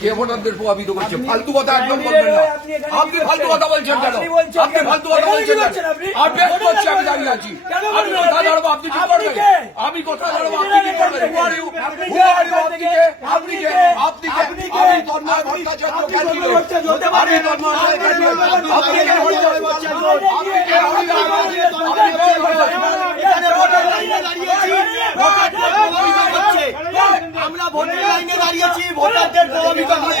কে? ভোটারদের প্রভাবিত করছে? ফালতু কথা একদম বলবেন না। আপনি ফালতু কথা বলছেন কেন? আপনি ফালতু কথা বলছেন কেন? আমি করছি আমি দাঁড়িয়ে আছি। আমি কথা দাঁড়াবো আপনি কি করবেন? আমি কথা দাঁড়াবো আপনি কি করবেন? Who are you? Who are you? আপনি কে? আপনি কে? আপনি কে? আমি তন্ময় ভট্টাচার্য ক্যান্ডিডেট তন্ময় রায় ক্যান্ডিডেট আপনি কে? আপনি কে আমি আপনি এখানে ভোটের লাইনে দাঁড়িয়েছি ভোটারদের প্রভাবিত করছে আমরা ভোটের লাইনে দাঁড়িয়েছি ভোটারদের প্রভাবিত করি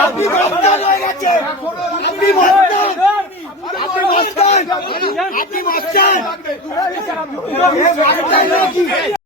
আপনি আপনি হয়ে গেছে আপনি মাস্টার। আপনি মাস্টার। আপনি মস্তান